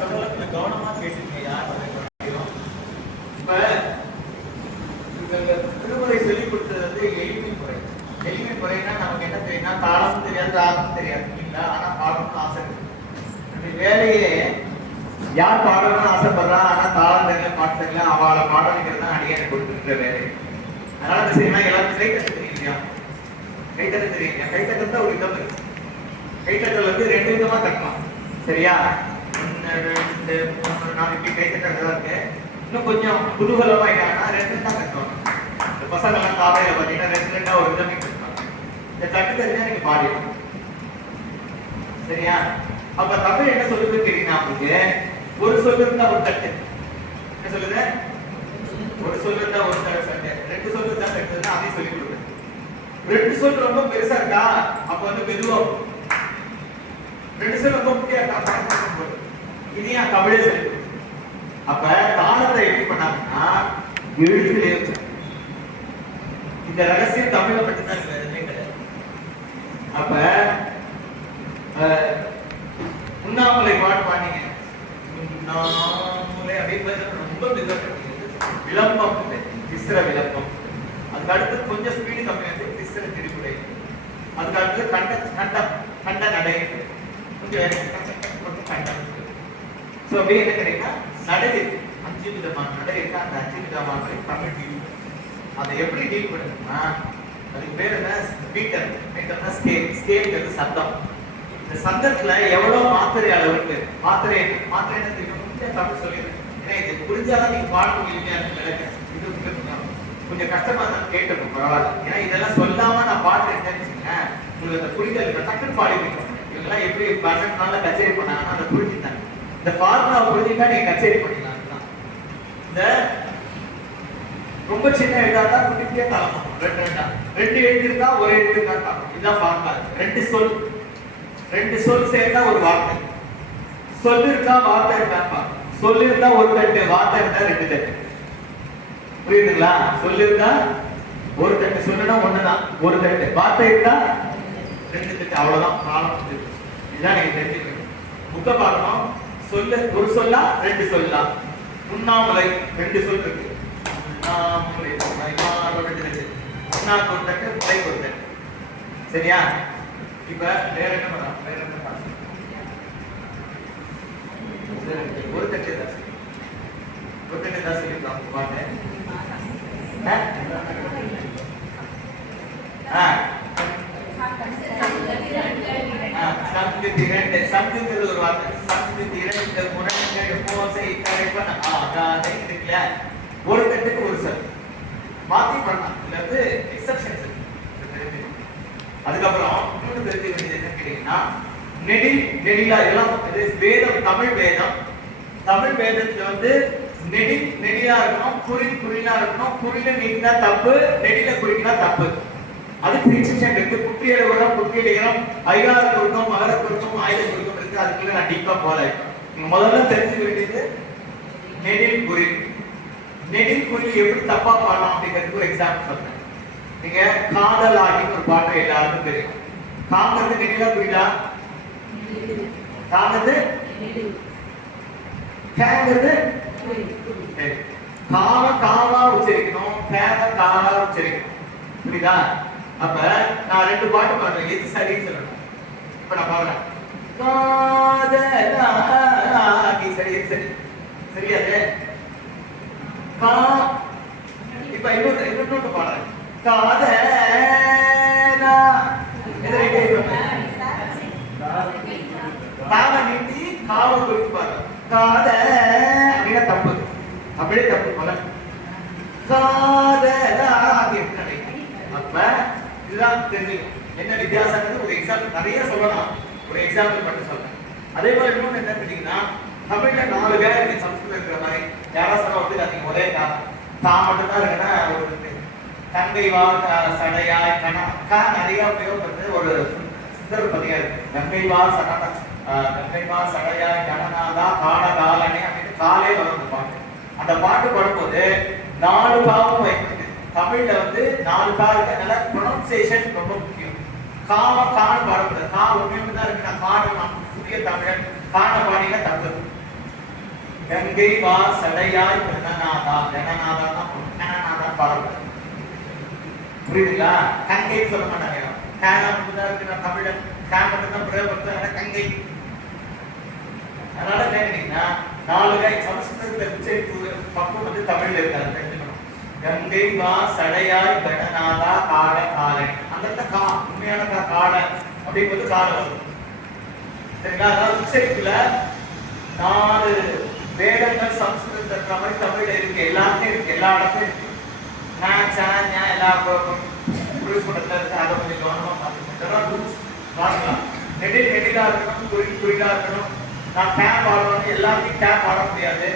சொல்றதுல கவனமா கேட்டுங்க. யார் இப்ப திருமுறை சொல்லி கொடுத்தது வந்து எளிமை முறை. எளிமை முறைன்னா நமக்கு என்ன தெரியும்னா தாளமும் தெரியாது ராகமும் தெரியாது இல்லைங்களா? ஆனா பாடணும்னு ஆசை இருக்கு. நம்ம வேலையே யார் பாடணும்னு ஆசைப்படுறா, ஆனா தாளம் தெரியல பாட்டு தெரியல அவளை பாட வைக்கிறது தான் அடியான கொடுத்துருக்கிற வேலை. அதனால என்ன செய்யணும், எல்லாரும் கைத்தட்ட தெரியுங்க. கைத்தட்ட தெரியுங்க. கைத்தட்டல் தான் ஒரு விதம் இருக்கு. கைத்தட்டல் வந்து ரெண்டு விதமா தட்டலாம். சரியா? 1 2 3 4 இப்படி கைத்தட்டல் இருக்கு. இன்னும் கொஞ்சம் குதூகலமா ஆயிட்டாங்கன்னா 2 தான் கட்டணும். இந்த பசங்கள்லாம் காலையில பார்த்தீங்கன்னா 2 ஒரு விதமே கட்டணும். இந்த தட்டு தெரிஞ்சா நீங்க பாடிடணும். சரியா? அப்ப தமிழ் என்ன சொல்லுதுன்னு தெரியுமா உங்களுக்கு? ஒரு சொல்லு இருந்தா ஒரு தட்டு. என்ன சொல்லுது? ஒரு சொல்லு இருந்தா ஒரு தட்டு. 2 சொல்லு இருந்தா தட்டுன்னா அதையும் சொல்லி கொடுக்குது. 2 சொல் ரொம்ப பெருசா இருக்கா, அப்ப வந்து மெதுவா 2 சொல் ரொம்ப முக்கியம் இருக்கா, இதையா தமிழே சொல்லி கொடுக்குது. அப்ப தாளத்தை எப்படி பண்ணாங்கன்னா எழுத்துலயே இந்த ரகசியம் தமிழை மட்டும்தான் கிடையாது. அப்ப உண்ணாமலை பாட்டு பாடினீங்க, உண்ணாமலை அப்படியே ரொம்ப விளம்பம் திஸ்ர விளம்பம். அதுக்கு அடுத்து கொஞ்சம் ஸ்பீடு கம்மியாக திஸ்ர திருக்குறை. அதுக்கு அடுத்து கண்டம் கண்ட நடை கொஞ்சம் கண்டம். ஸோ அப்படியே என்ன கிடைக்குன்னா நடை 5 விதமான நடை இருக்கு. அந்த 5 விதமான தமிழ் டீல். அதை எப்படி டீல் பண்ணுன்னா அதுக்கு பேர் என்ன? மீட்டர். மீட்டர்னா ஸ்கேல். ஸ்கேல்ங்கிறது சத்தம். இந்த சத்தத்துல எவ்வளவு மாத்திரை அளவு இருக்கு. மாத்திரை என்ன தெரியும்? தமிழ் சொல்லிடுறேன். ஏன்னா இது புரிஞ்சாதான் நீங்க பாடணும். இல்லையா நினைக்கிறேன். இது கொஞ்சம் கஷ்டமா தான் கேட்டுருக்கும். பரவாயில்ல. ஏன்னா இதெல்லாம் சொல்லாம நான் பாட்டு நினைச்சுக்கேன். உங்களுக்கு அந்த புரிதல் டக்குன்னு பாடி வைக்கணும். இவங்கெல்லாம் எப்படி 12 நாள்ல கச்சேரி பண்ணாங்கன்னா அதை புரிஞ்சுட்டாங்க. இந்த ஃபார்முலா புரிஞ்சுட்டா நீங்க கச்சேரி பண்ணிக்கலாம். இந்த ரொம்ப சின்ன எழுதா தான் குட்டிக்கே தாளம். 2 எழுத்து இருக்கா, ஒரு எழுத்து இருக்கா, இதுதான் ஃபார்முலா. 2 சொல் சேர்ந்தா ஒரு வார்த்தை. சொல் இருக்கா, வார்த்தை இருக்கா. சொல் இருந்தா ஒரு தட்டு, வார்த்தை இருந்தா 2 தட்டு. புரியுதுங்களா? சொல் இருந்தா ஒரு தட்டு, சொல்லுனா ஒண்ணுதான் ஒரு தட்டு, வார்த்தை இருந்தா 2 தட்டு. அவ்வளவுதான் தாளம். இதுதான் நீங்க தெரிஞ்சுக்கணும். புக்க பார்க்கணும். சொல்ல ஒரு சொல்லா 2 சொல்லா. உண்ணாமலை 2 சொல் இருக்கு. உண்ணாமலை 2 தட்டு. உண்ணாக்கு ஒரு தட்டு, முளைக்கு ஒரு தட்டு. சரியா? இப்ப வேற என்ன பண்ணலாம்? வேற என்ன பண்ணலாம்? ஒரு தட்டு தான். ஒரு தட்டு தான் சொல்லிருக்காங்க பாட்டு. சம்ஸ்கிருத ஒரு வார்த்தை. சம்ஸ்கிருத 2 முரணங்கள் எப்போசை கரைப்பன ஆகாதை இருக்குல்ல. ஒரு தட்டுக்கு ஒரு சொல் மாத்தி பண்ணலாம். இதுல வந்து எக்ஸெப்ஷன்ஸ் இருக்கு. அதுக்கப்புறம் இன்னொரு தெரிஞ்சு வேண்டியது என்ன கேட்டீங்கன்னா நெடிலா எல்லாம் வேதம். தமிழ் வேதம். தமிழ் வேதத்துல வந்து நெடிலா இருக்கணும், குறிலா இருக்கணும். குறில நீக்கினா தப்பு, நெடில குறிக்கினா தப்பு. அதுக்கு எக்ஸெப்ஷன் இருக்கு. குற்றியலுகரம், குற்றியலிகரம், ஐகார குறுக்கம், மகர குறுக்கம், ஆயுத குறுக்கம் இருக்கு. அதுக்குள்ள நான் டீப்பா போல. நீங்க முதல்ல தெரிஞ்சுக்க வேண்டியது நெடில் குறி. நெடில் குறி எப்படி தப்பா பாடலாம் அப்படிங்கிறதுக்கு ஒரு எக்ஸாம்பிள் சொல்றேன். நீங்க காதலாகின்னு ஒரு பாட்டு எல்லாருக்கும் தெரியும். காங்கிறது நெடிலா குறிலா? காங்கிறது கேங்கிறது காவ காவா உச்சரிக்கணும், கேவ காவா உச்சரிக்கணும். புரியுதா? அப்ப நான் 2 பாட்டு பாடுறேன். எது சரின்னு சொல்லணும். இப்ப நான் பாடுறேன். காதலாகி சரி சரி சரியாது. கா இப்ப இன்னொன்று பாடுறேன். காதலா காவ நீட்டி காவ குறித்து பாருங்க. காத அப்படின்னா தப்பு. அப்படியே தப்பு போல. காதலா எப்படி? அப்ப இதுதான் தெரிஞ்சுக்கணும். என்ன வித்தியாசம்? ஒரு எக்ஸாம்பிள் நிறைய சொல்லலாம். ஒரு எக்ஸாம்பிள் மட்டும் சொல்றேன். அதே போல இன்னொன்று என்ன கேட்டீங்கன்னா தமிழ்ல 4 பேர் இருக்கு. சம்ஸ்கிருதம் இருக்கிற மாதிரி யாராசனம் வந்து அது ஒரே தா மட்டும் தான் இருக்குன்னா ஒரு கங்கை வா சடையாய் கணக்கா நிறைய உபயோகப்படுறது ஒரு சித்தர் பதியா இருக்கு. கங்கை வா சடையாய் கணநாதா கால காலனே அப்படின்னு காலே வரும் பாட்டு. அந்த பாட்டு பாடும்போது 4 பாவம் வைக்கிறது. தமிழ்ல வந்து 4 பா இருக்கனால ப்ரொனன்சியேஷன் ரொம்ப முக்கியம். காம காண பாடக்கூடாது. கா ஒண்ணு தான் இருக்கு. நான் காண புதிய தமிழன் காண பாடினா தப்பு. கங்கை வா சடையாய் கணநாதா. கணநாதா பாடல் புரியுதுங்களா? கங்கைன்னு சொல்ல மாட்டாங்க. கேனா மட்டும்தான் இருக்கு. நான் தமிழன் கே மட்டும்தான் பிரயோகப்படுத்த கங்கை. அதனால கேட்டீங்கன்னா 4 கை சமஸ்கிருதத்தை உச்சரிப்பு பக்கம் வந்து தமிழ்ல இருக்காது, தெரிஞ்சுக்கணும். கங்கை வா சடையாய் கணநாதா கால காலன். அந்த கா உண்மையான கால அப்படிங்கிறது கால வரும். சரிங்களா? அதாவது உச்சரிப்புல 4 வேதங்கள் சமஸ்கிருதத்துல இருக்கிற மாதிரி தமிழ்ல இருக்கு. எல்லாமே இருக்கு, எல்லா இடத்துலயும் இருக்கு. நான் சாஞா எல்லா புரிசுடத்துல இருக்கு. அதை கொஞ்சம் கவனமா பார்த்துக்கணும். பார்க்கலாம். நெடிலா இருக்கணும், குறிலா இருக்கணும். நான் கேப் ஆடணும், எல்லாத்தையும் கேப் ஆட முடியாது.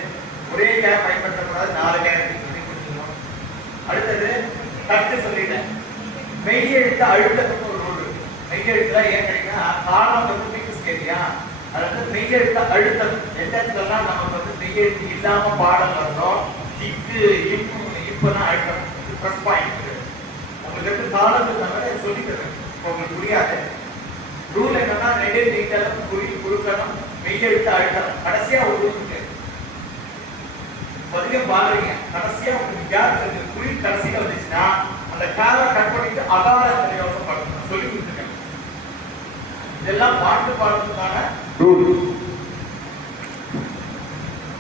ஒரே கேப் பயன்படுத்தக்கூடாது. 4 கேப் சொல்லி கொடுத்துக்கணும். அடுத்தது தட்டு சொல்லிட்டேன். மெய்யெழுத்து அழுத்தத்துக்கு ஒரு ரூல். மெய்யெழுத்துல ஏன் கிடைக்குன்னா காலம் வந்து மிக்ஸ் கேட்டியா, அதாவது மெய்யெழுத்து அழுத்தம் எந்த இடத்துலலாம் நமக்கு வந்து மெய்யெழுத்து இல்லாம பாடம் வரணும். இக்கு இப்பதான் அழுத்தம் ப்ளஸ் பாயிண்ட். உங்களுக்கு வந்து காலத்துக்கு தவிர சொல்லி தரேன், உங்களுக்கு புரியாது. ரூல் என்னன்னா நெடில் நீட்டலும் குறுக்கணும் மெய்யெழுத்து அழுத்தம். கடைசியா ஒரு ரூல் இருக்கு, அதிகம் பாருங்க. கடைசியா உங்களுக்கு கேப் இருக்கு, குறி கடைசியில வந்துச்சுன்னா அந்த கேவை கட் பண்ணிட்டு அகால பிரயோகம் பண்ணணும் சொல்லி கொடுத்துருக்கேன். இதெல்லாம் பாட்டு பாடுறதுக்கான ரூல்.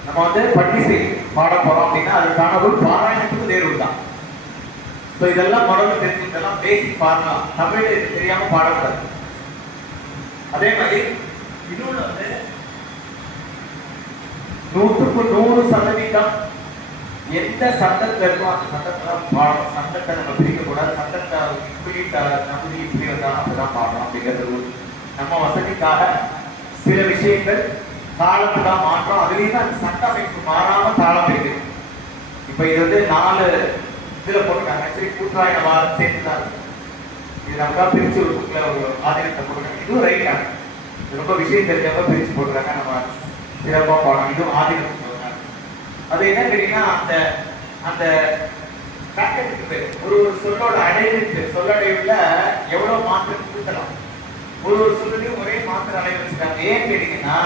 நம்ம வந்து பட்டிசை பாட போறோம் அப்படின்னா அதுக்கான ரூல் பாராயணத்துக்கு இதே ரூல் தான். ஸோ இதெல்லாம் முதல்ல தெரிஞ்சு, இதெல்லாம் பேசிக் ஃபார்முலா. தமிழ் இது தெரியாம பாடக்கூடாது. அதே மாதிரி இன்னொன்று வந்து 100% எந்த சட்டத்தில் இருக்கோ அந்த சட்டத்தில் பாடணும். சட்டத்தை நம்ம பிரிக்கக்கூடாது. சட்டத்தை இப்படி நம்பி இப்படி வந்தாலும் அப்படிதான் பாடணும் அப்படிங்கிறது ரூல். நம்ம வசதிக்காக சில விஷயங்கள் தாளம் தான் மாற்றம். அதுலேயும் அந்த சட்ட அமைப்பு மாறாம தாளம் இருக்குது. இப்போ இது வந்து 4 இதுல போட்டுருக்காங்க. சரி, கூட்டுறாய் வாரம் சேர்த்துதான் இருக்கு. இது நமக்காக பிரிச்சு ஒரு புக்கில் ஒரு ஆதினத்தை போட்டுருக்காங்க. இதுவும் ரைட்டா, ரொம்ப விஷயம் தெரிஞ்சவங்க பிரிச்சு போட்டுருக்காங்க. நம்ம சிறப்பாக பாடம். இதுவும் ஆதினத்தை சொல்றாங்க. அது என்ன கேட்டீங்கன்னா அந்த அந்த பேக்கெட்டுக்கு பேர் ஒரு சொல்லோட அடைவுக்கு சொல்லடைவுல எவ்வளவு மாற்றம் கூட்டலாம். ஒரு சொல்லையும் ஒரே மாத்திர அளவு வச்சுட்டாங்க. ஏன் கேட்டீங்கன்னா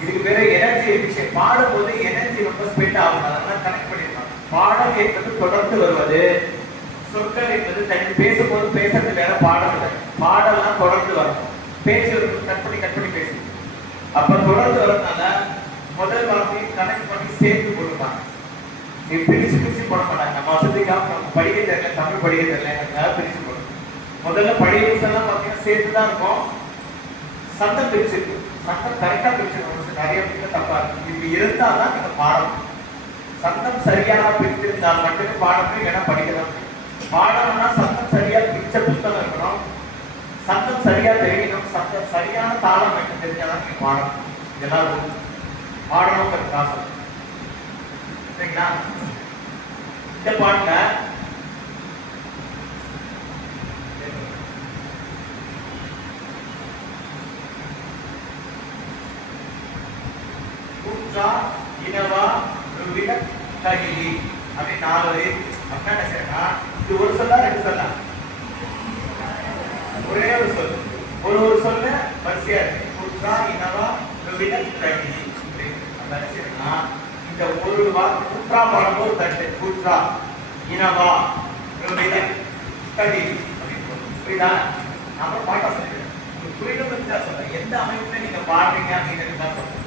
இதுக்கு பேர எனர்ஜி எஃபிஷியன்ட். பாடும்போது எனர்ஜி ரொம்ப ஸ்பெண்ட் ஆகும். அதெல்லாம் கனெக்ட் பண்ணிருக்காங்க. பாடல் என்பது தொடர்ந்து வருவது, சொற்கள் என்பது தனி. பேசும்போது பேசுறது வேற, பாடல் வேற. பாடல்லாம் தொடர்ந்து வரும். பேசுறது கட் பண்ணி பேசு. அப்ப தொடர்ந்து வரதுனால முதல் வார்த்தையை கனெக்ட் பண்ணி சேர்த்து கொடுப்பாங்க. நீ பிரிச்சு போட மாட்டாங்க. நம்ம வசதிக்காக நம்ம படிக்க தெரியல, தமிழ் படிக்க தெரியல, பிரிச்சு போடும். முதல்ல பழைய எல்லாம் பார்த்தீங்கன்னா சேர்த்து தான் இருக்கும். சத்தம் பிரிச்சிருக்கு, சத்தம் கரெக்டா பிரிச்சிருக்கணும். நிறைய பேருக்கு தப்பா இருக்கு. இப்படி இருந்தால் தான் நீங்க பாடணும். சத்தம் சரியாக பிரித்திருந்தால் மட்டுமே பாடணும், வேணா படிக்கலாம். பாடணும்னா சத்தம் சரியா பிரிச்ச புத்தகம் இருக்கணும், சத்தம் சரியா தெரியணும், சத்தம் சரியான தாளம் மட்டும் தெரிஞ்சாதான் நீங்க பாடணும். இதெல்லாம் பாடணும் காசம். சரிங்களா? இந்த பாட்டுல இனவா விட ககிலி அப்படி 4 வரி. அப்படின்னா என்ன செய்யறா, இது ஒரு சொல்லா 2 சொல்லா, ஒரே ஒரு சொல். ஒரு சொல்ல வரிசையா இருக்கு. குற்றா இனவா விட ககிலி. அப்ப என்ன செய்யறா, இந்த ஒரு வார்த்தை குற்றா பாடும்போது தட்டு, குற்றா இனவா விட ககிலி அப்படின்னு. புரியுதா? நம்ம பாட்டா சொல்றேன், புரியணும் தான் சொல்றேன். எந்த அமைப்புல நீங்க பாடுறீங்க அப்படின்னு தான் சொல்றேன்.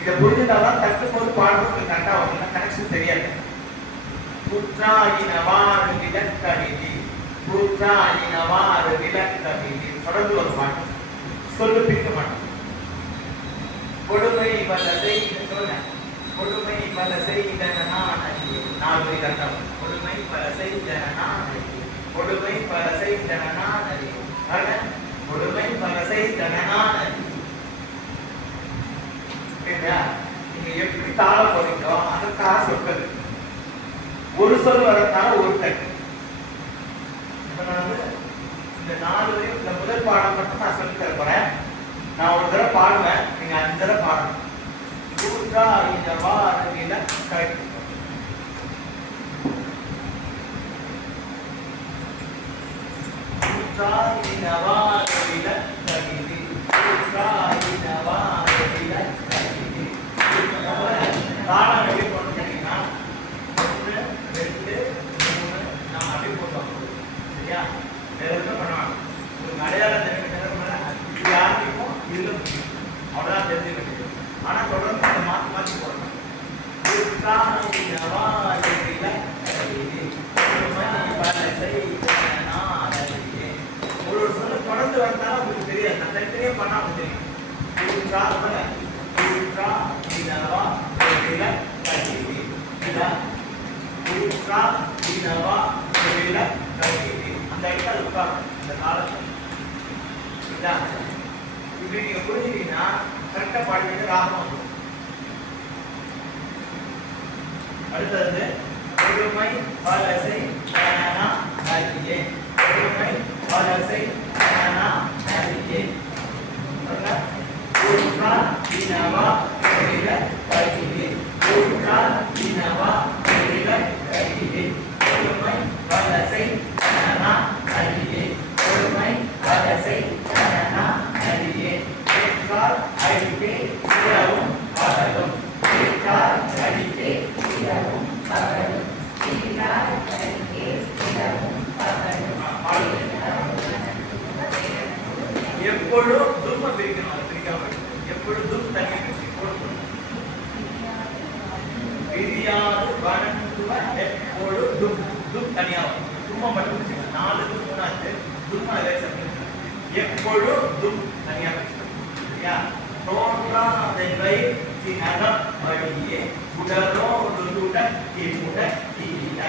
இதை புரிஞ்சுட்டாதான் தட்டும் போது பாடுறது கரெக்டா வரல, கனெக்ஷன் தெரியாது. குற்றாயினவாறு விலக்கடிதி, குற்றாயினவாறு விலக்கடிதி தொடர்ந்து ஒரு பாட்டு. சொல்லு பிரிக்க மாட்டோம். கொடுமை வலசை சொன்ன, கொடுமை வலசை இதனான 4 வரி கரெக்டா. கொடுமை வலசை ஜனனான, கொடுமை வலசை ஜனனான, கொடுமை வலசை ஜனனான. நீங்க எப்படி தாழ போறீங்களோ அதுக்காக சொற்கள். ஒரு சொல் வரதுனால ஒரு தட்டு. இந்த 4 வரையும் இந்த முதல் பாடம் மட்டும் நான் சொல்லி தர போறேன். நான் ஒரு தடவை பாடுவேன், நீங்க 5 தடவை பாடணும். கூற்றா இந்த வாரவில கை, கூற்றா இந்த வாரவில கை, கூற்றா இந்த வாரவில கை. இதுல முடியும். அவ்வளவுதான் தெரிஞ்சுக்கிட்டு. ஆனா தொடர்ந்து அதை மாத்தி மாத்தி போடணும். ஒரு சொல்ல தொடர்ந்து வந்தாலும் உங்களுக்கு தெரியாது. நான் தனித்தனியே பண்ணா உங்களுக்கு தெரியும். அந்த இடத்துல உட்காரும் இந்த காலத்துல. இப்படி நீங்க புரிஞ்சுட்டீங்கன்னா கரெக்டா பாடுவீங்க, ராகம் வந்துடும். அடுத்தது ஒருமை வலசை கணனா நதியே. ஒருமை வலசை கணனா நதியே. ஊற்றா இனவா ஒருவில கதியே. ஊற்றா இனவா ஒருவில கதியே. ஒருமை வலசை கணனா நதியே. ஒருமை வலசை கணனா நதியே. ஏற்றால் அடிக்கே இரவும் பகலும். ஏற்றால் அடிக்கே இரவும் பகலும். ஏற்றால் அடிக்கே இரவும் பகலும். எப்பொழுதும் தும்ம பிரிக்கணும். அது பிரிக்காம எப்பொழுதும் தனியாக பிரிக்கணும். விரியாது வணங்குவ எப்பொழுதும் தும் தனியாக தும்ம மட்டும் பிரிக்கணும். 4 தும் 3 தும்ம வேசம் எப்பொழுதும் தனியாக பிரிக்கணும். சரியா? தோன்றாதவை சினகம் வழியே உடலோடு உடன் இமுட தீர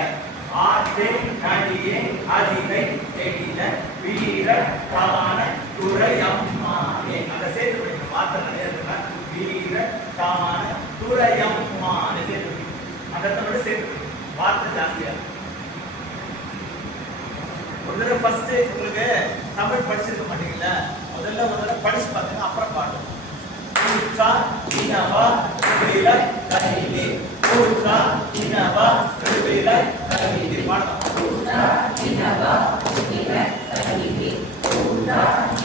ஆசை நடியே அதிகை எழில வீர தான துறையம்மானே. அந்த சேர்த்து படிக்கிற வார்த்தை நிறைய இருக்குல்ல. வீர தான துறையம்மானே சேர்த்து படிக்கணும். அந்த இடத்துல சேர்த்து படிக்கணும். வார்த்தை ஜாஸ்தியா. ஒரு தடவை ஃபர்ஸ்ட் உங்களுக்கு தமிழ் படிச்சிருக்க மாட்டீங்கல்ல, முதல்ல படிச்சு பாருங்க, அப்புறம் பாடுங்க. ஊற்றா இனவா ஒருவில கதியே. ஊற்றா இனவா ஒருவில கதியே. பாடலாம். ஊற்றா இனவா ஒருவில கதியே. ஊற்றா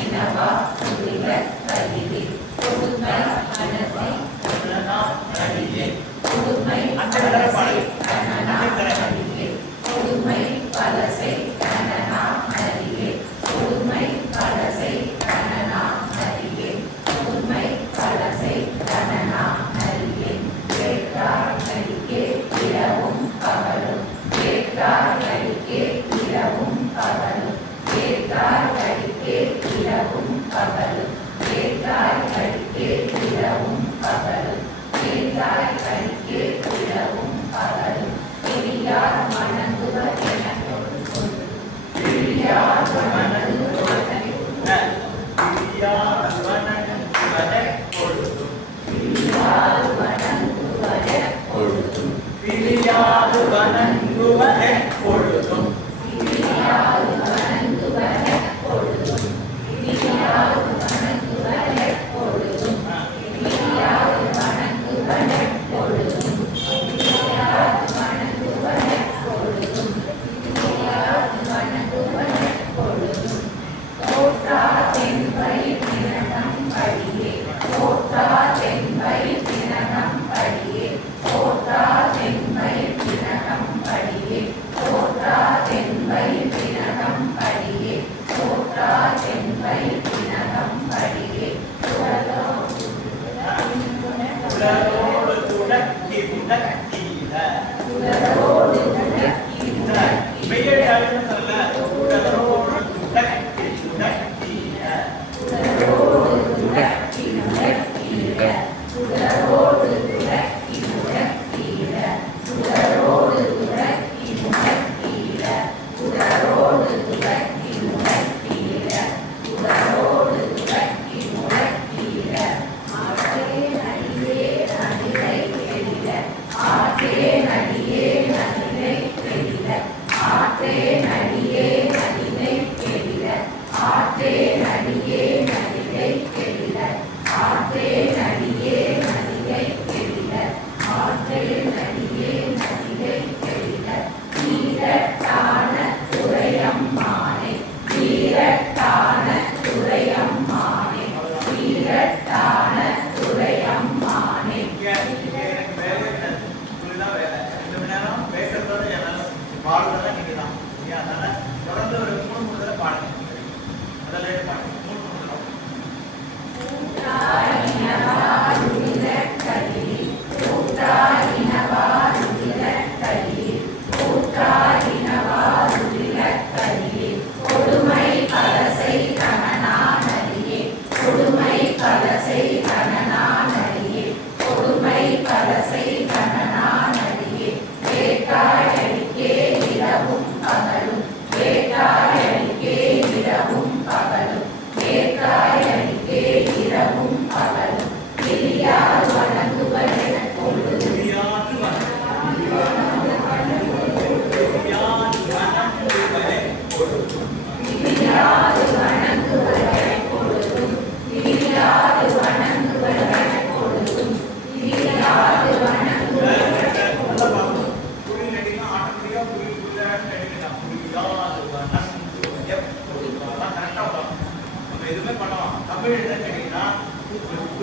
இனவா ஒருவில கதியே. பொறுமை மனசை கண்ணனா நடியே. பொறுமை அந்த தடவை பாடுங்க. கண்ணனா நடியே. பொறுமை பலசை கண்ணனா நடியே. பொறுமை பலசை கண்ணனா நடியே. பொறுமை பலசை கண்ணனா நடியே.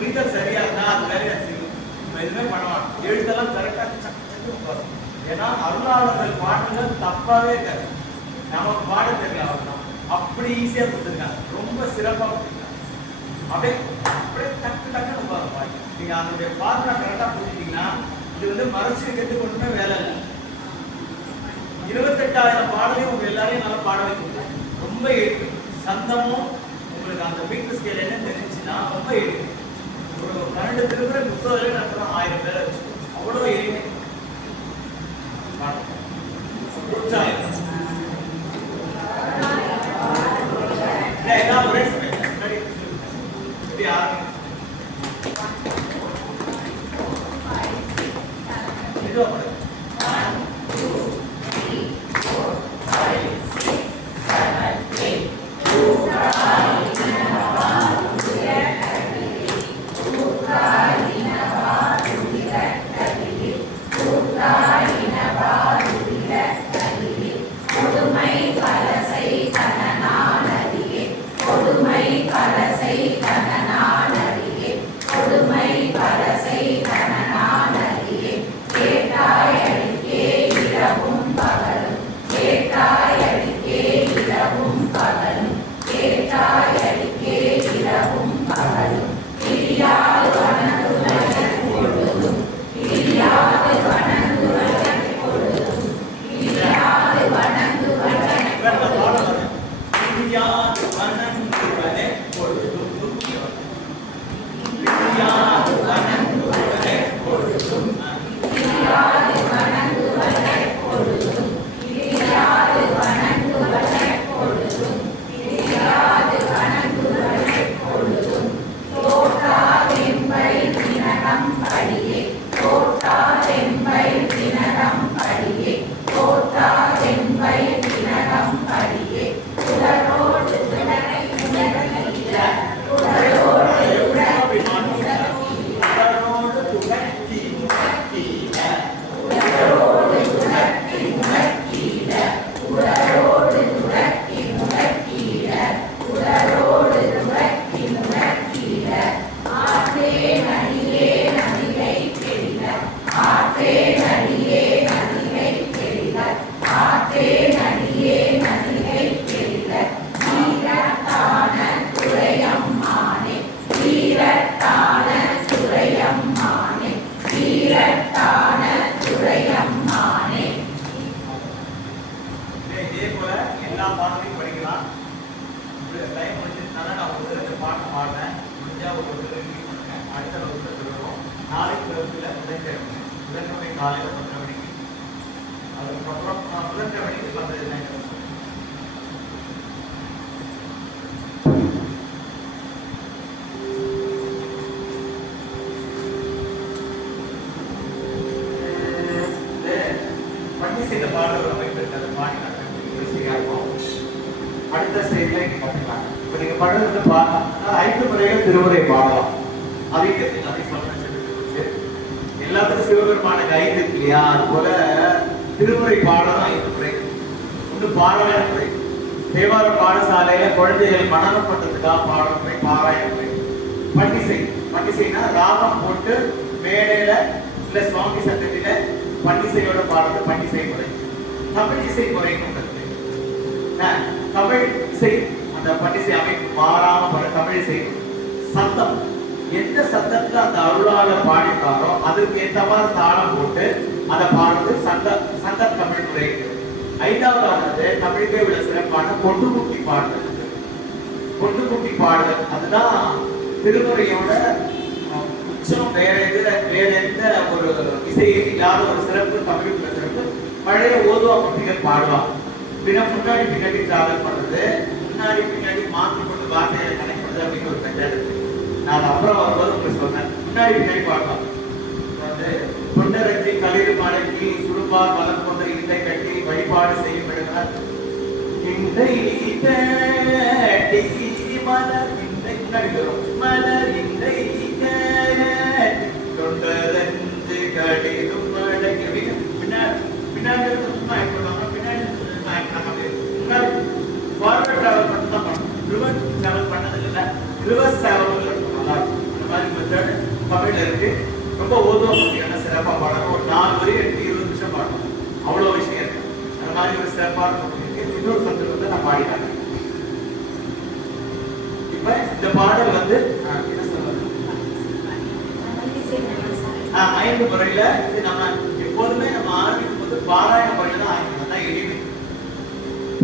புரிதல் சரியா இருந்தா அது வேலையா செய்யும். நம்ம எதுவுமே பண்ணுவாங்க, எழுதெல்லாம் கரெக்டா சட்டு உட்காரும். ஏன்னா அருளாளர்கள் பாட்டுகள் தப்பாவே இருக்காது. நமக்கு பாட தெரியல, அவ்வளவுதான். அப்படி ஈஸியா கொடுத்துருக்காங்க, ரொம்ப சிறப்பா கொடுத்துருக்காங்க. அப்படியே அப்படியே டக்கு டக்குன்னு உட்காரும் பாட்டு. நீங்க அதனுடைய ஃபார்முலா கரெக்டா புரிஞ்சிட்டீங்கன்னா இது வந்து மறைச்சு வைக்கிறதுக்கு ஒண்ணுமே வேலை இல்லை. 28,000 பாடலையும் உங்க எல்லாரையும் நல்லா பாட வைக்க ரொம்ப எளிது. சந்தமும் உங்களுக்கு அந்த பீட் ஸ்கேல் என்ன தெரிஞ்சுன்னா ரொம்ப எளிது. ஒரு 12 திருமுறை 30 நடத்துறோம், 1000 பேரை வச்சு அவ்வளோ எளிமை. எல்லாம் ஒரே சமயம் எப்படி ஆரம்பிக்கும் அடுத்த ஸ்டேஜ்ல பார்க்கலாம். இப்போ நீங்க படுறது பார்த்தா 5 முறைகள் திருமுறை பாடலாம். அதுக்கு அதை சொல்றேன். எல்லாத்துக்கும் சிவபெருமானுக்கு 5 இருக்கு இல்லையா, அது போல திருமுறை பாடலாம் 5 முறைகள். ஒன்று பாராயண முறை. தேவார பாடசாலையில குழந்தைகள் மனனம் பண்றதுக்காக பாடல் முறை பாராயண முறை. பண்டிசை, பண்டிசைனா ராகம் போட்டு மேடையில இல்ல சுவாமி சன்னதியில பண்டிசையோட பாடுறது பண்டிசை முறை. தமிழ் இசை முறைன்னு உள்ளது. தமிழ் இசை அந்த பண்டிசை அமைப்பு மாறாம வர தமிழ் இசை சத்தம், எந்த சத்தத்துல அந்த அருளாளர் பாடிட்டாரோ அதுக்கு ஏற்ற மாதிரி தாளம் போட்டு அதை பாடுறது சங்க தமிழ் முறை. 5வது தமிழுக்கே விட சிறப்பான பொண்டுக்குட்டி பாடுதல். பொண்டுக்குட்டி பாடுதல் அதுதான் திருமுறையோட உச்சம். வேற எந்த ஒரு இசையில் இல்லாத ஒரு சிறப்பு தமிழுக்குள்ள சிறப்பு. பழைய ஓதுவா குட்டிகள் பாடுவாங்க. முன்னாடி பின்னாடி டிராவல் பண்றது, முன்னாடி பின்னாடி மாற்றி கொண்டு வார்த்தைகளை கனெக்ட் பண்றது அப்படின்னு ஒரு மெத்தட் இருக்கு. நான் அப்புறம் வரும்போது உங்களுக்கு சொன்னேன். முன்னாடி பின்னாடி பாடலாம். தொண்டரஞ்சி களிறு மடக்கி சுடுபார் மலம் கொண்டு இண்டை கட்டி வழிபாடு செய்யும் இடங்கள் இண்டை மலர் இண்டை முன்னாடி வரும். மலர் இண்டை தொண்டரஞ்சு களிறு மடக்கி பின்னாடி பின்னாடி ஃபார்வர்ட் டிராவல் பண்ணி தான் பண்ணணும். ரிவர்ஸ் டிராவல் பண்ணது இல்லை. ரிவர்ஸ் டிராவல் நல்லா இருக்கும். அந்த மாதிரி மெத்தட் அதுல இருக்கு. ரொம்ப ஓதுவா பார்த்தீங்கன்னா சிறப்பா பாடணும். ஒரு 4 வரி எடுத்து 20 நிமிஷம் பாடணும். அவ்வளவு விஷயம் இருக்கு. அந்த மாதிரி ஒரு சிறப்பான இருக்கு. இன்னொரு சந்தர்ப்பத்தை நான் பாடினாங்க. இப்ப இந்த பாடல் வந்து என்ன சொல்றது, 5 முறையில இது நம்ம எப்போதுமே நம்ம ஆரம்பிக்கும் போது பாராயண முறையில தான் ஆரம்பிக்கணும். தான் எளிமை.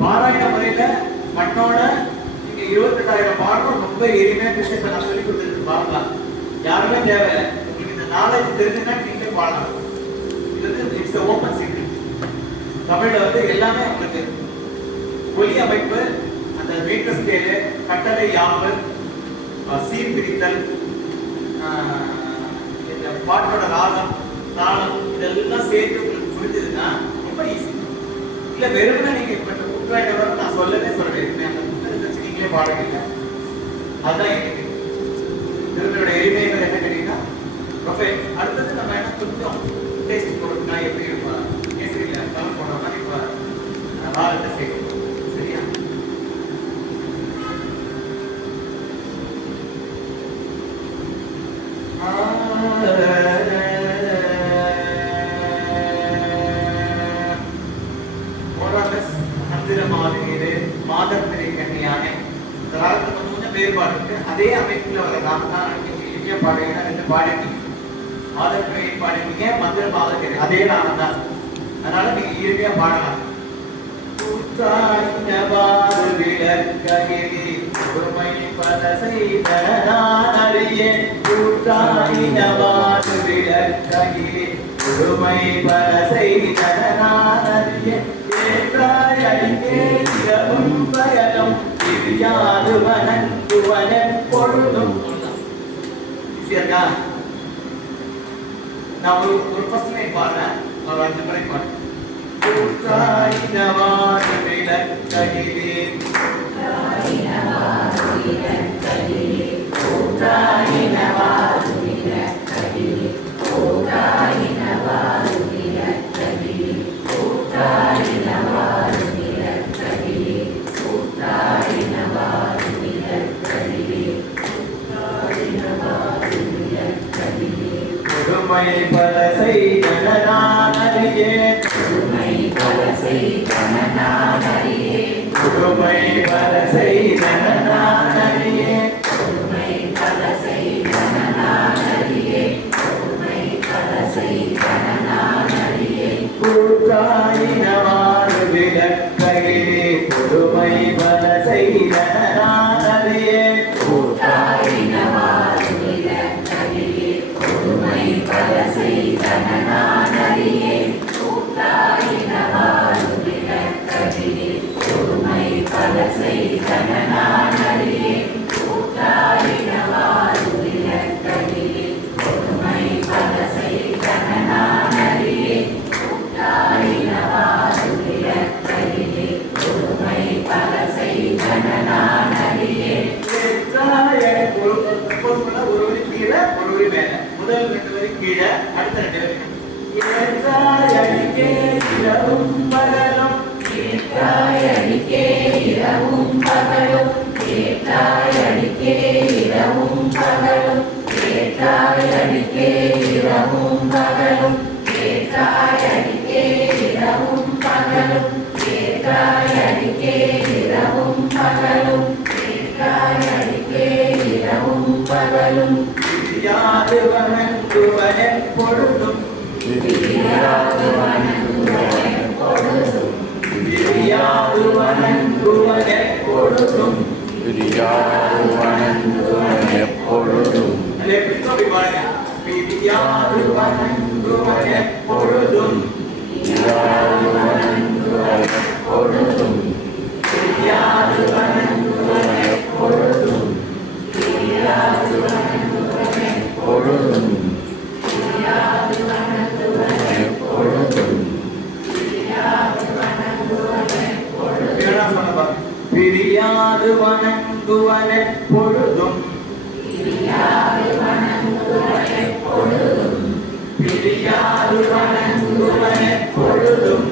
பாராயண முறையில மண்ணோட நீங்க 28,000 பாடணும் ரொம்ப எளிமையா விஷயத்தை நான் சொல்லி கொடுத்துருக்கு பாருங்களா. யாருமே தேவையில்லை. உங்களுக்கு இந்த நாலேஜ் தெரிஞ்சுன்னா நீங்களே பாடலாம். இது வந்து இட்ஸ் ஓப்பன் சீக்ரெட். தமிழ்ல வந்து எல்லாமே உங்களுக்கு ஒலி அமைப்பு, அந்த மீட்டர் ஸ்கேலு, கட்டளை யாவு, சீர் பிரித்தல், இந்த பாட்டோட ராகம், தாளம் இதெல்லாம் சேர்த்து உங்களுக்கு புரிஞ்சதுன்னா ரொம்ப ஈஸி. இல்ல வெறுமனே நீங்க இப்ப உட்கார நான் சொல்லவே சொல்றேன், அந்த புத்தகத்தை வச்சு நீங்களே பாடுவீங்க. அதுதான் எனக்கு திருத்தோட எளிமைகள் என்ன கேட்டீங்கன்னா ரொம்ப. அடுத்தது நம்ம என்ன கொஞ்சம் டேஸ்ட் கொடுக்கணும், எப்படி இருப்போம் கேசரியில கலர் போடுற மாதிரி இப்போ ராகத்தை சேர்க்கணும். சரியா? மாதத்திரை கண்ணியான ராகத்துக்கு கொஞ்சம் வேறுபாடு இருக்கு. அதே அமைப்புல வர ராகம் தான் எளிமையா பாடுவீங்க. 2 பாடிட்டீங்க, மாதத்திரை பாடுவீங்க, மந்திர மாதத்திரை அதே ராகம் தான். அதனால நீங்க எளிமையா பாடலாம். ஒருமை பல செய்தறியே கூட்டாயினவாறு விளக்ககிலே ஒருமை பல செய்தறியே ஏற்றாய் அடிக்கே இரவும் பயனும் திரியாது வனங்குவன பொழுதும். ஈஸியா? நான் ஒரு ஃபர்ஸ்ட் லைன் பாடுறேன், ஒரு 5 முறை பாடுறேன். கூட்டாயினவாறு விளக்ககிலே ஒருமை பல செய்தறியே ஒருமை பல செய்தறியே ஒருமை பல செய்தறியே ஒருமை பல செய்தறியே ஒருமை பல செய்தறியே கூட்டாயினவாறு விளக்ககிலே ஒருமை பல செய்தறியே கூட்டாயினவாறு விளக்ககிலே ஒருமை பல செய்தறியே கூட்டாயினவாறு விளக்ககிலே ஒருமை பல செய்தறியே கூட்டாயினவாறு விளக்ககிலே ஒருமை பல செய்தறியே கூட்டாயினவாறு விளக்ககிலே ஒருமை பல செய்தறியே. ஒரு வரி கீழே ஒரு வரி மேல, முதல் 2 வரி கீழே, அடுத்த 2 வரி ஏற்றாயடிக்கே இரவும் பகலும் ஏற்றாயடிக்கே இரவும் பகலும் ஏற்றாயடிக்கே இரவும் பகலும் ஏற்றாயடிக்கே இரவும் பகலும் ஏற்றாயடிக்கே இரவும் பகலும் ஏற்றாயடிக்கே இரவும் பகலும் ஏற்றாயடிக்கே இரவும் பகலும் பிரியாது வணங்குவன பொழுதும் பிரியாது வணங்குவன பொழுதும் பிரியாது வணங்குவன பொழுதும் பிரியாது வணங்குவன பொழுதும் பிரியாது வணங்குவன பொழுதும் பிரியாது வணங்குவன பொழுதும் பிரியாது வணங்குவன பொழுதும் பிரியாது வணங்குவன பொழுதும் பிரியாது வணங்குவன பொழுதும் பிரியாது வணங்குவன பொழுதும் பிரியாது வணங்குவன பொழுதும் பிரியாது வணங்குவன பொழுதும் பிரியாது வணங்குவன பொழுதும்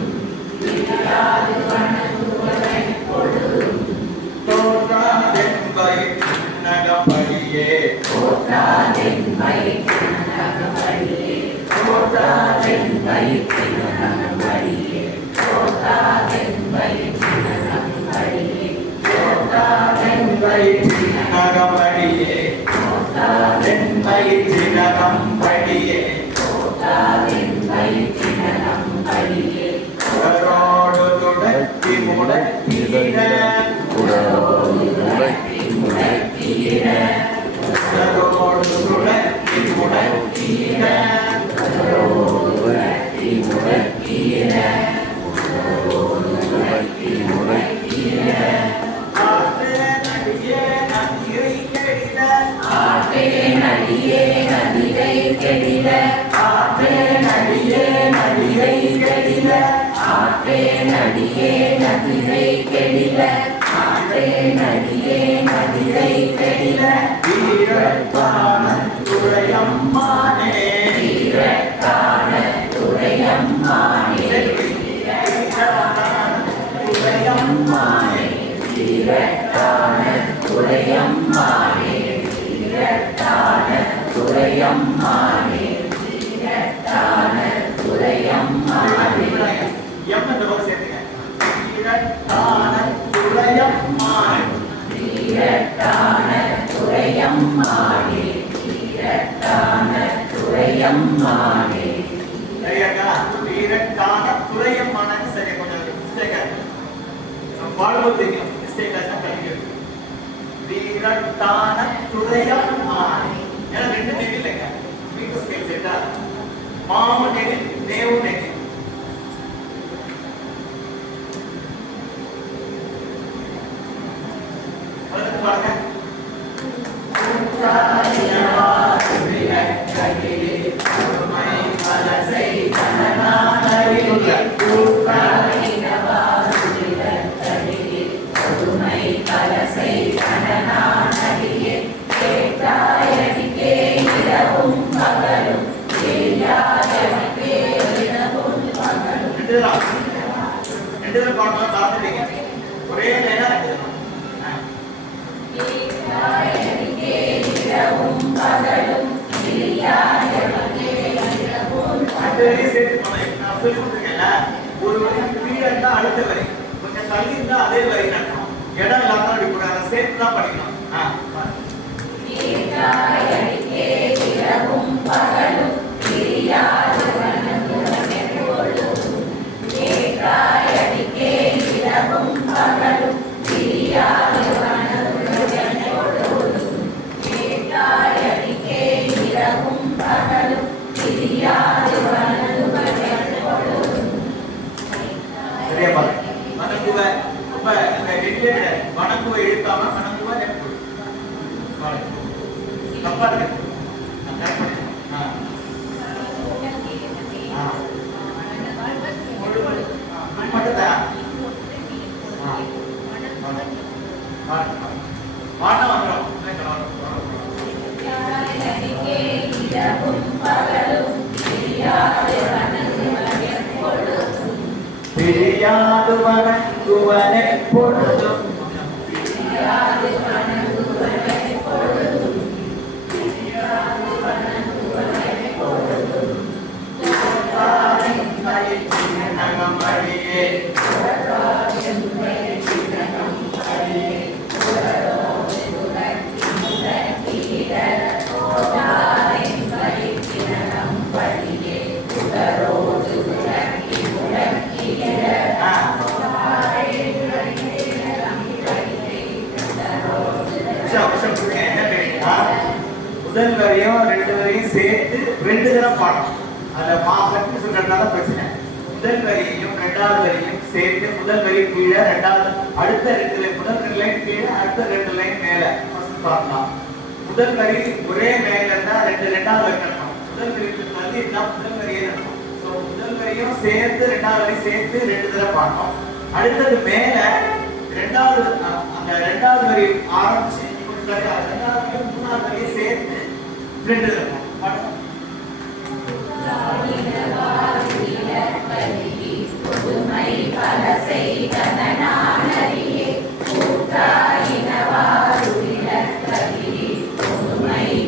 பிரியாது வணங்குவன பொழுதும் தோன்றாதென்பை நகப்படியே தோன்றா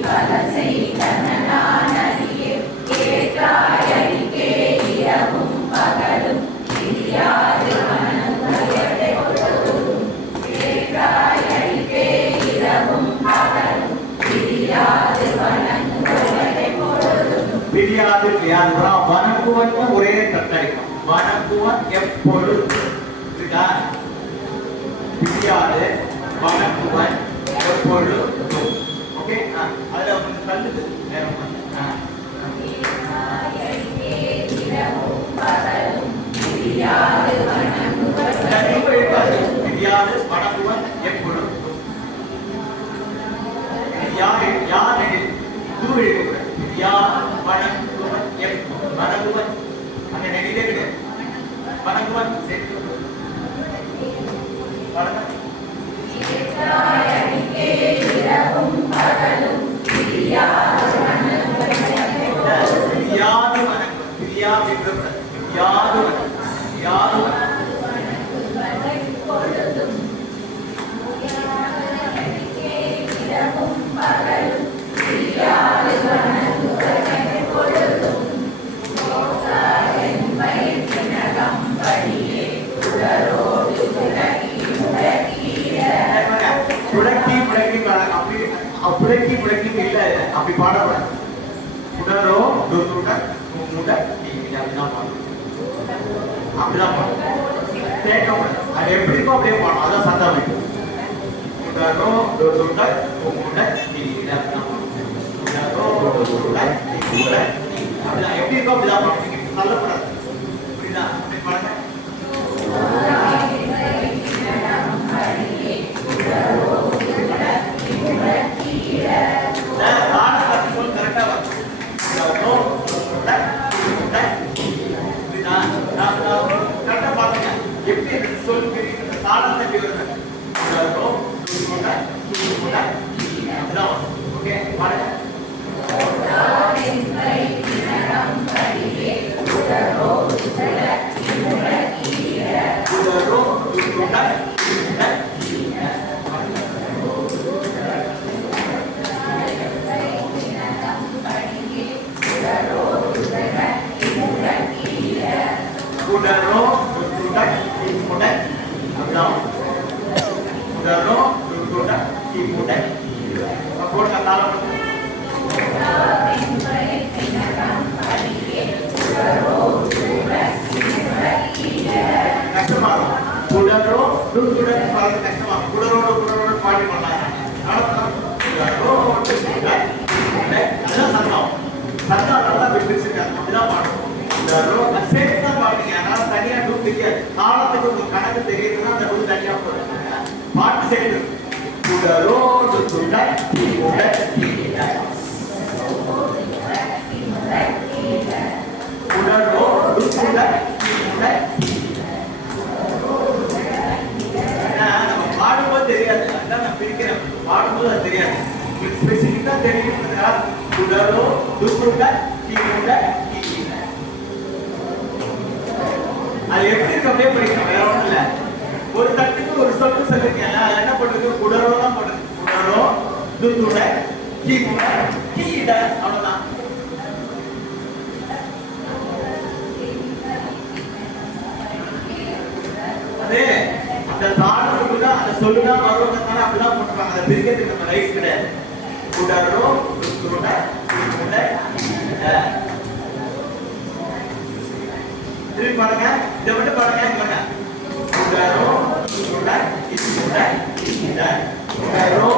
Para பிரியாது வணங்குவன் ஒரே கட்டளைக்கும் வணங்குவன் எப்பொழுது பிரியாது வணங்குவன் எப்பொழுதும். ஓகே, அதுல உங்களுக்கு கல்லுது நேரம் பிரியாது வணங்குவன் எப்பொழுதும். யார் வணங்குவன் வணங்குவன் அந்த நெடிலே கிடையாது. வணங்குவன் புடக்கி இல்ல அப்படி பாடக்கூடாது. புடரோ அப்படிதான் பாடணும். கேட்க அது எப்படி இருக்கோ அப்படியே பாடணும். அதான் சத்தம் வைக்கும். புடரோ அப்படிதான் எப்படி இருக்கோ அப்படிதான் பாடணும். சொல்லக்கூடாது. அப்படிதான் அப்படி பாருங்க. கணக்கு தெரியுதுன்னா அந்த ரூல் தனியா போடுறாங்க. பாட்டு சேர்ந்து பாடும்போது தெரியாது. அதான் நான் பிரிக்கிறேன். பாடும்போது அது தெரியாது. ஸ்பெசிபிக்கா தெரியுதுன்னா குடரோ துக்குட கீழ அது எப்படி இருக்கு அப்படியே படிக்கணும். வேற ஒண்ணும் இல்ல. ஒரு தட்டுக்கு ஒரு சொல்லு சொல்லுங்க. என்ன பண்ணுது? குடரோ தான் பண்ணுது. குடரோ துக்குட கீழ அவ்வளவுதான். அதே அந்த தாளத்துக்கு தான் அந்த சொல்லுதான் வருவதனால அப்படிதான் போட்டுருப்பாங்க. அதை பிரிக்கிறதுக்கு நம்ம ரைட்ஸ் கிடையாது. குடரோ துக்குட திருப்பி பாருங்க. இதை மட்டும் பாருங்க. குடரோ துக்குட குடரோ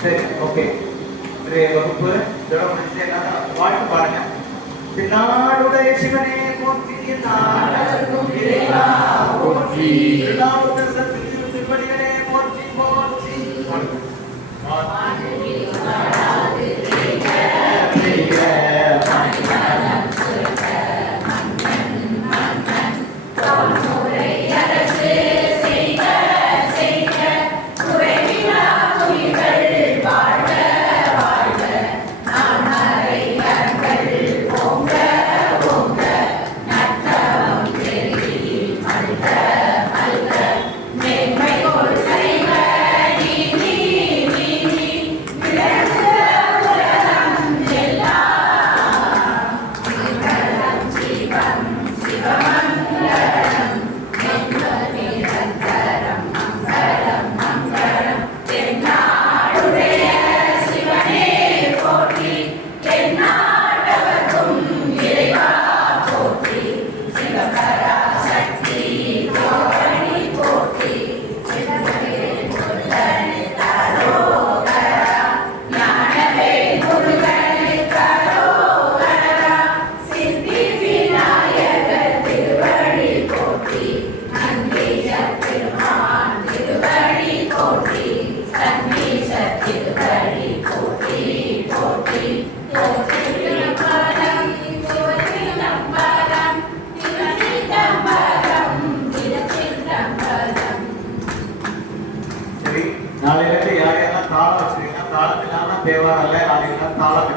சரி, ஓகே. வகுப்பு வாழ்த்து பாருங்க. நாடுடைய சிவனே போற்றி, போற்றி திருப்பதிகளே போற்றி போற்றி. மேன்மை கொள் செய்வ நீ சரி, நாளையில இருந்து யாரையெல்லாம் தாளம் வச்சிருக்கீங்கன்னா தாளம் இல்லாம தேவாரம் நாளையெல்லாம் தாளம்